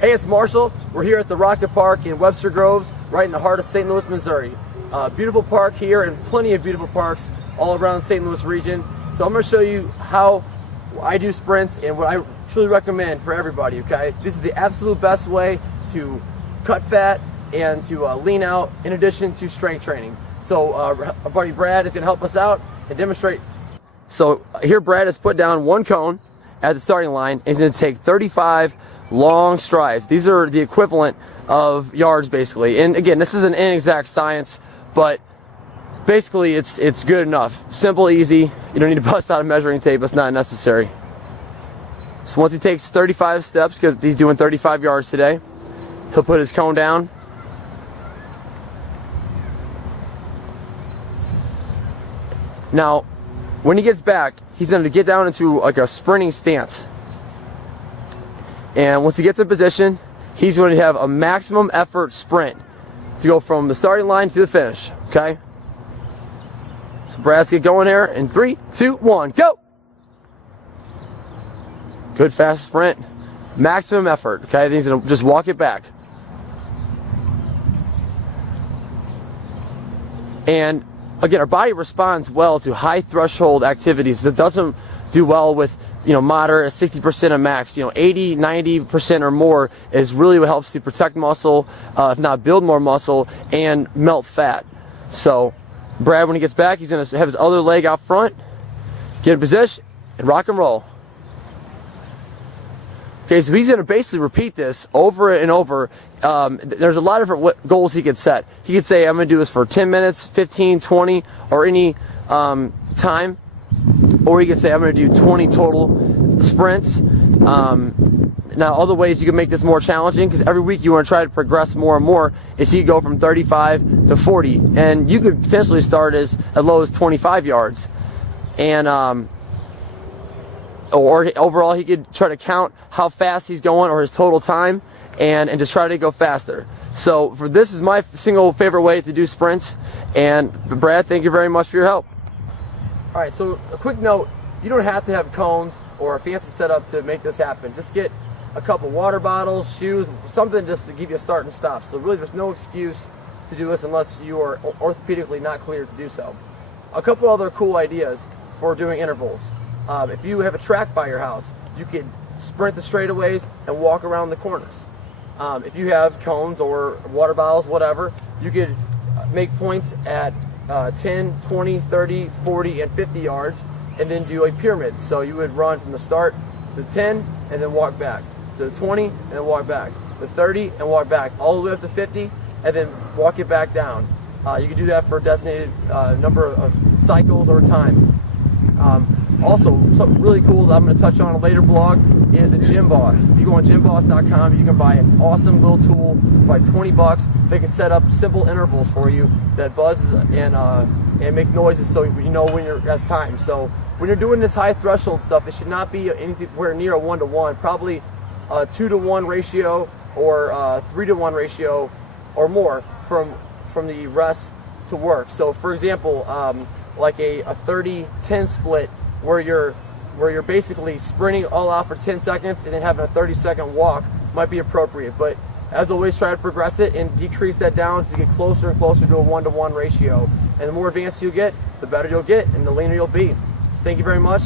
Hey, it's Marshall. We're here at the Rocket Park in Webster Groves, right in the heart of St. Louis, Missouri. Beautiful park here and plenty of beautiful parks all around the St. Louis region. So I'm going to show you how I do sprints and what I truly recommend for everybody, okay? This is the absolute best way to cut fat and to lean out in addition to strength training. So our buddy Brad is going to help us out and demonstrate. So here Brad has put down one cone at the starting line and he's going to take 35 long strides. These are the equivalent of yards basically. And again, this is an inexact science, but basically it's good enough. Simple, easy. You don't need to bust out a measuring tape. It's not necessary. So once he takes 35 steps, because he's doing 35 yards today, he'll put his cone down. Now, when he gets back, he's going to get down into like a sprinting stance. And once he gets in position, he's going to have a maximum effort sprint to go from the starting line to the finish, okay? So Brad's get going here in 3, 2, 1, go! Good fast sprint, maximum effort, okay? Then he's going to just walk it back. And again, our body responds well to high threshold activities. It doesn't do well with, moderate, 60% of max. 80, 90% or more is really what helps to protect muscle, if not build more muscle, and melt fat. So Brad, when he gets back, he's going to have his other leg out front, get in position, and rock and roll. Okay, so he's going to basically repeat this over and over. There's a lot of different goals he could set. He could say, I'm going to do this for 10 minutes, 15, 20, or any time. Or he could say, I'm going to do 20 total sprints. Now, other ways you can make this more challenging, because every week you want to try to progress more and more, is he go from 35 to 40. And you could potentially start as low as 25 yards. And or overall he could try to count how fast he's going or his total time and just try to go faster. So this is my single favorite way to do sprints. And Brad, thank you very much for your help. All right, so a quick note, you don't have to have cones or a fancy setup to make this happen. Just get a couple water bottles, shoes, something just to give you a start and stop. So really there's no excuse to do this unless you are orthopedically not cleared to do so. A couple other cool ideas for doing intervals. If you have a track by your house, you could sprint the straightaways and walk around the corners. If you have cones or water bottles, whatever, you could make points at 10, 20, 30, 40, and 50 yards, and then do a pyramid. So you would run from the start to 10 and then walk back, to the 20 and then walk back, to 30 and walk back, all the way up to 50, and then walk it back down. You can do that for a designated number of cycles or time. Also, something really cool that I'm going to touch on in a later blog is the Gym Boss. If you go on gymboss.com, you can buy an awesome little tool for like 20 bucks. They can set up simple intervals for you that buzzes and make noises so you know when you're at time. So when you're doing this high threshold stuff, it should not be anywhere near a 1-to-1, probably a 2-to-1 ratio or a 3-to-1 ratio or more from the rest to work. So for example, like a 30-10 split where you're basically sprinting all out for 10 seconds and then having a 30-second walk might be appropriate. But as always, try to progress it and decrease that down to get closer and closer to a 1-to-1 ratio. And the more advanced you get, the better you'll get and the leaner you'll be. So thank you very much.